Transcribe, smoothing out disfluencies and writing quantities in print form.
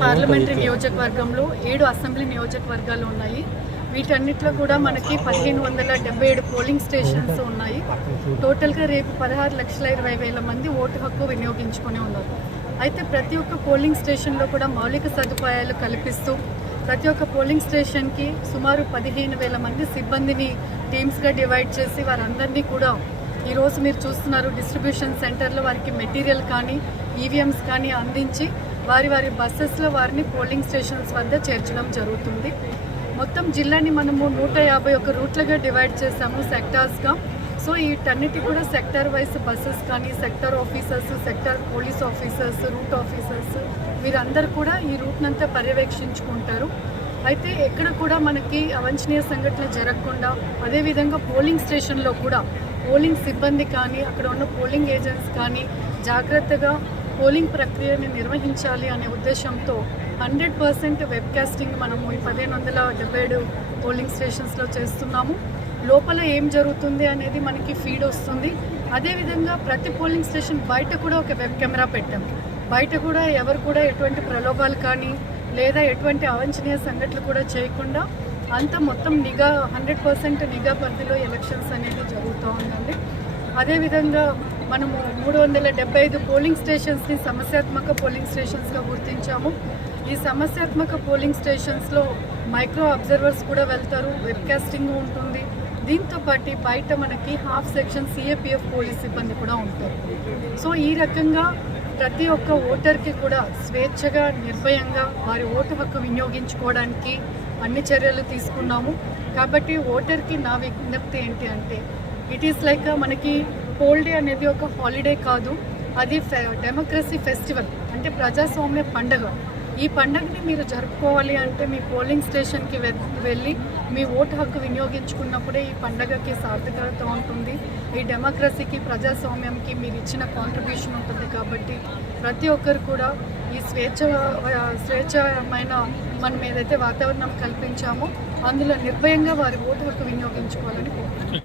Parliamentary నియోజకవర్గంలో 7 assembly నియోజకవర్గాలు ఉన్నాయి. వీటన్నిటిలో కూడా మనకి 1577 పోలింగ్ స్టేషన్స్ ఉన్నాయి. టోటల్గా రేపు 16,20,000 మంది ఓటు హక్కు వినియోగించుకొని ఉన్నారు. అయితే ప్రతి ఒక్క పోలింగ్ స్టేషన్లో కూడా మౌలిక సదుపాయాలు కల్పిస్తూ ప్రతి ఒక్క పోలింగ్ స్టేషన్కి సుమారు 15,000 మంది సిబ్బందిని టీమ్స్గా డివైడ్ చేసి వారందరినీ కూడా ఈరోజు మీరు చూస్తున్నారు డిస్ట్రిబ్యూషన్ సెంటర్లో వారికి మెటీరియల్ కానీ ఈవీఎంస్ కానీ అందించి వారి బస్సెస్లో వారిని పోలింగ్ స్టేషన్స్ వద్ద చేర్చడం జరుగుతుంది. మొత్తం జిల్లాని మనము 151 రూట్లుగా డివైడ్ చేసాము సెక్టార్స్గా. సో వీటన్నిటి కూడా సెక్టార్ వైజ్ బస్సెస్ కానీ sector officers, sector police officers, route officers వీరందరూ కూడా ఈ రూట్నంతా పర్యవేక్షించుకుంటారు. అయితే ఎక్కడ కూడా మనకి అవాంఛనీయ సంఘటనలు జరగకుండా అదేవిధంగా పోలింగ్ స్టేషన్లో కూడా పోలింగ్ సిబ్బంది కానీ అక్కడ ఉన్న పోలింగ్ ఏజెంట్స్ కానీ జాగ్రత్తగా పోలింగ్ ప్రక్రియని నిర్వహించాలి అనే ఉద్దేశంతో 100% వెబ్కాస్టింగ్ మనము ఈ 1577 పోలింగ్ స్టేషన్స్లో చేస్తున్నాము. లోపల ఏం జరుగుతుంది అనేది మనకి ఫీడ్ వస్తుంది. అదేవిధంగా ప్రతి పోలింగ్ స్టేషన్ బయట కూడా ఒక వెబ్ కెమెరా పెట్టాం. బయట కూడా ఎవరు కూడా ఎటువంటి ప్రలోభాలు కానీ లేదా ఎటువంటి అవాంఛనీయ సంఘటనలు కూడా చేయకుండా అంతా మొత్తం నిఘా 100% నిఘా పరిధిలో ఎలక్షన్స్ అనేది జరుగుతూ ఉందండి. అదేవిధంగా మనము 375 పోలింగ్ స్టేషన్స్ని సమస్యాత్మక పోలింగ్ స్టేషన్స్గా గుర్తించాము. ఈ సమస్యాత్మక పోలింగ్ స్టేషన్స్లో మైక్రో అబ్జర్వర్స్ కూడా వెళ్తారు, వెబ్కాస్టింగ్ ఉంటుంది. దీంతో పాటు బయట మనకి హాఫ్ సెక్షన్ సిఏపిఎఫ్ పోలీస్ సిబ్బంది కూడా ఉంటారు. సో ఈ రకంగా ప్రతి ఒక్క ఓటర్కి కూడా స్వేచ్ఛగా నిర్భయంగా వారి ఓటు హక్కు వినియోగించుకోవడానికి అన్ని చర్యలు తీసుకున్నాము. కాబట్టి ఓటర్కి నా విజ్ఞప్తి ఏంటి అంటే ఇట్ ఈస్ లైక్ మనకి పోల్ డే అనేది ఒక హాలిడే కాదు, అది డెమోక్రసీ ఫెస్టివల్, అంటే ప్రజాస్వామ్య పండుగ. ఈ పండుగని మీరు జరుపుకోవాలి అంటే మీ పోలింగ్ స్టేషన్కి వెళ్ళి మీ ఓటు హక్కు వినియోగించుకున్నప్పుడే ఈ పండుగకి సార్థకత ఉంటుంది. ఈ డెమోక్రసీకి ప్రజాస్వామ్యంకి మీరు ఇచ్చిన కాంట్రిబ్యూషన్ ఉంటుంది. కాబట్టి ప్రతి ఒక్కరు కూడా ఈ స్వేచ్ఛమైన మనం ఏదైతే వాతావరణం కల్పించామో అందులో నిర్భయంగా వారి ఓటు హక్కు వినియోగించుకోవాలని కోరుకుంటున్నాను.